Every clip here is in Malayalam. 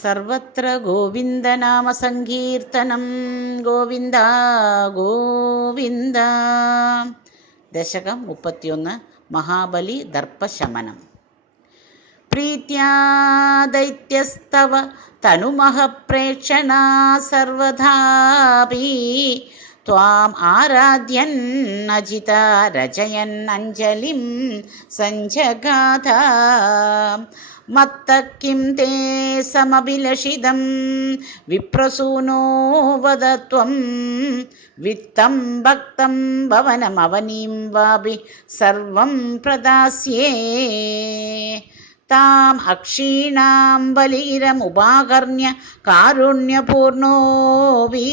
സർവത്ര ഗോവിന്ദനാമസങ്കീർത്തനം. ഗോവിന്ദ ഗോവിന്ദ. ദശകം 31. മഹാബലി ദർപ്പശമനം. പ്രീത്യാ ദൈത്യസ്തവ തനുമഹ പ്രേക്ഷണാ സർവഥാപി ത്വാം ആരാധ്യൻ അജിത രചയൻ അഞ്ജലിം സഞ്ജഗാഥ. മത്ത കിം തേ സമഭിലഷിതം വിപ്രസൂനോ വദ ത്വം വിത്തം ഭക്തം ഭവനമവനീം വാപി സർവം പ്രദാസ്യേ. താം അക്ഷീണാം ബലിരമുപാകർണ്യ കാരുണ്യപൂർണോവി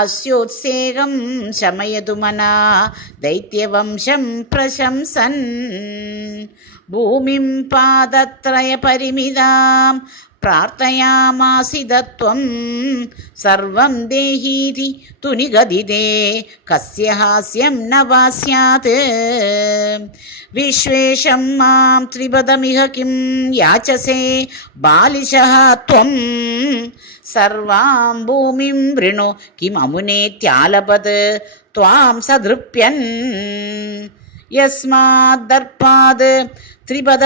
അസ്യോത്സേകം ശമയതു മനാ ദൈത്യവംശം പ്രശംസൻ. ഭൂമിം പാദത്രയ പരിമിതാം പ്രാർത്ഥയാമാസിതത്വം സർവം ദേഹീതി തുനിഗതിദേ കസ്യ ഹാസ്യം ന വാ സ്യാത്. വിശ്വേശം മാം ത്രിപദമിഹ കിം യാചസേ ബാലിശഃ ത്വം സർവാം ഭൂമിം വൃണു കിമമുനേത്യാലപത് ത്വാം സദൃപ്യൻ. യസ്മാദർപ്പാത് ത്രിപദ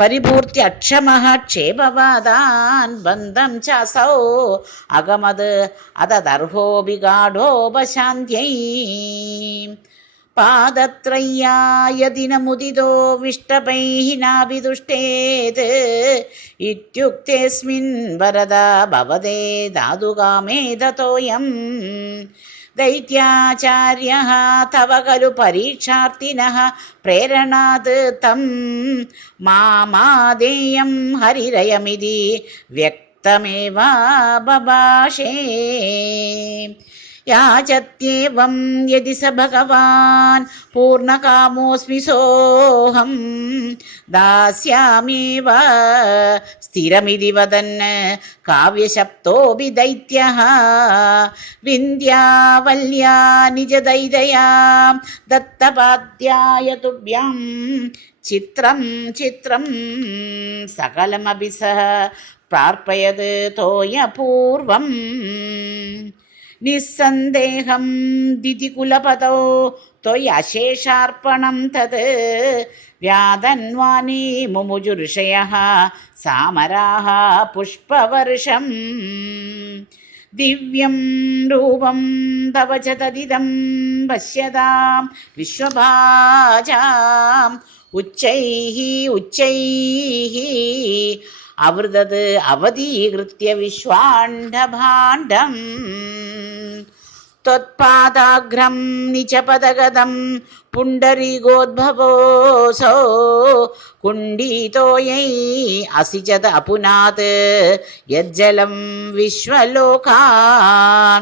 പരിപൂർത്യക്ഷമഃ ക്ഷേപവാദാൻ ബന്ധം ചാസൗ അഗമത് അതദർഹോ വിഗാഢോപശാന്ത്यै. പാദത്രയ്യായതിനമുദിതോ വിഷ്ടപൈഃ നാഭിതുഷ്ടേത് ഇത്യുക്തേസ്മിൻ വരദ ഭവതേ ധാതുകാമേതതോയം. ദൈത്യാചാര്യഃ തവ ഖലു പരീക്ഷാർത്ഥിനഃ പ്രേരണാത് തം മാമാദേയം ഹരിരയമിതി വ്യക്തമേവ ബഭാഷേ. യാചത്യേവം യദി സ ഭഗവാൻ പൂർണ്ണകാമോസ്മി സോഹം ദാസ്യാമ്യേവ സ്ഥിരമിതി വദൻ കാവ്യശബ്ദോപി ദൈത്യഃ. വിന്ധ്യാവല്യാ നിജദൈതയാം ദത്തപാദ്യായ തുഭ്യം ചിത്രം ചിത്രം സകലമപി സഹ പ്രാർപ്പയത് തോയപൂർവം. നിസ്സന്ദേഹം ദിതികുലപതോ ത്വയശേഷാർപ്പണം തത് വ്യാതന്വാനീ മുമുജുർഷയഃ സാമരാः പുഷ്പവർഷം. ദിവ്യം രൂപം തവ ച തദിദം പശ്യതാം വിശ്വഭാജാം ഉച്ചൈഃ ഉച്ചൈഃ അവൃതത് അവതീകൃത്യ വിശ്വാണ്ഡഭാണ്ഡം. ത്വത്പാദാഗ്രം നിചപദഗതം പുണ്ഡരീകോദ്ഭവോऽസൗ കുണ്ഡീതോയൈ അസിചത് അപുനാത് യജ്ജലം വിശ്വലോകാൻ.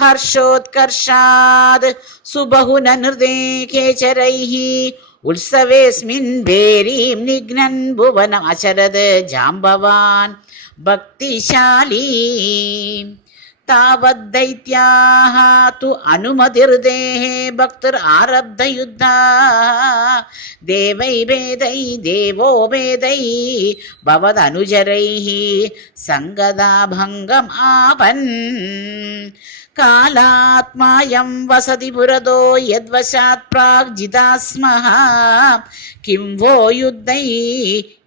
ഹർഷോത്കർഷാത് സുബഹുനനൃതേ കേചരൈഃ ഉത്സവേസ്മിൻ ഭേരീം നിഘ്നൻ ഭുവനം അചരത് ജാംബവാൻ ഭക്തിശാലീ. താവദ്ദൈത്യാഃ തു അനുമതിർദേഹ ഭക്തിർ ആരബ്ധയുദ്ധാ ദേവൈ ഭേദൈ ദേവോ ഭേദൈ ഭവദനുചരൈഃ സംഗദാ ഭംഗം ആപൻ. കാലാത്മായം വസതി പുരതോ യദ്വശാത് പ്രാഗ് ജിതാ സ്മഃ കിം വോ യുദ്ധൈ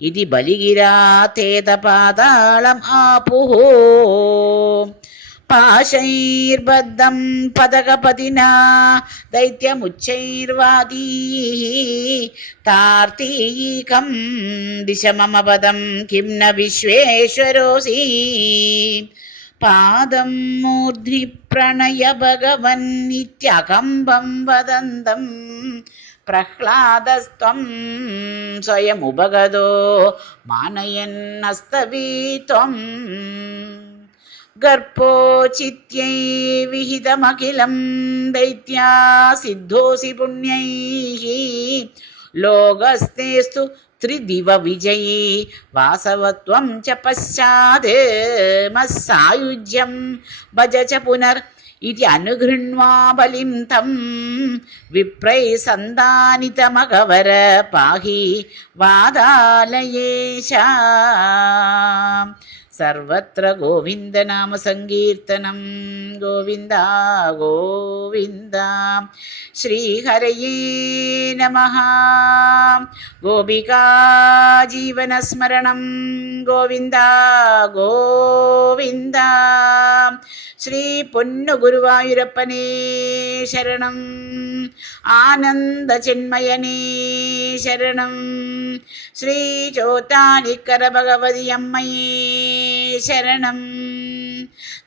ഇതി ബലിഗിരാ തേത പാതാളം ആപുഃ. പാശൈർബദ്ധം പദകപതിനാ ദൈത്യമുച്ചൈർവാദീഃ താർത്തീകം ദിശ മമ പദം കിം ന വിശ്വേശ്വരോസി. പാദം മൂർധ്നി പ്രണയ ഭഗവൻ നിത്യകമ്പം വദന്തം പ്രഹ്ലാദസ്ത്വം സ്വയമുപഗതോ മാനയന്നസ്തവീത്വം. ഗർഭോചിത്യൈ വിഹിതമഖിലം ദൈത്യാ സിദ്ധോസി പുണ്യൈഃ ലോകസ്തേസ്തു ത്രിദിവ വിജയീ വാസവത്വം ച പശ്ചാത് മസ്സായുജ്യം ഭജ ച പുനർ ഇതി അനുഗൃഹ്ണ്വാ ബലിം തം വിപ്രൈ സന്താനിതമഗവര പാഹി വാദാലയേശ. സർവത്ര ഗോവിന്ദനാമ സങ്കീർത്തനം. ഗോവിന്ദ ഗോവിന്ദ. ശ്രീഹരയേ നമഃ. ഗോപികാ ജീവനസ്മരണം. ഗോവിന്ദ ഗോവിന്ദ. ശ്രീ പൊന്നു ഗുരുവായൂരപ്പനേ ശരണം. ആനന്ദ ചിന്മയനേ ശരണം. ശ്രീ ചോറ്റാനിക്കര ഭഗവതി അമ്മയേ ശരണം.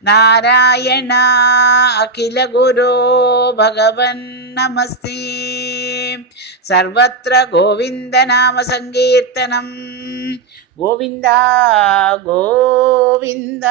നാരായണ അഖില ഗുരോ ഭഗവൻ നമസ്തേ. സർവത്ര ഗോവിന്ദനാമ സങ്കീർത്തനം. ഗോവിന്ദ ഗോവിന്ദ.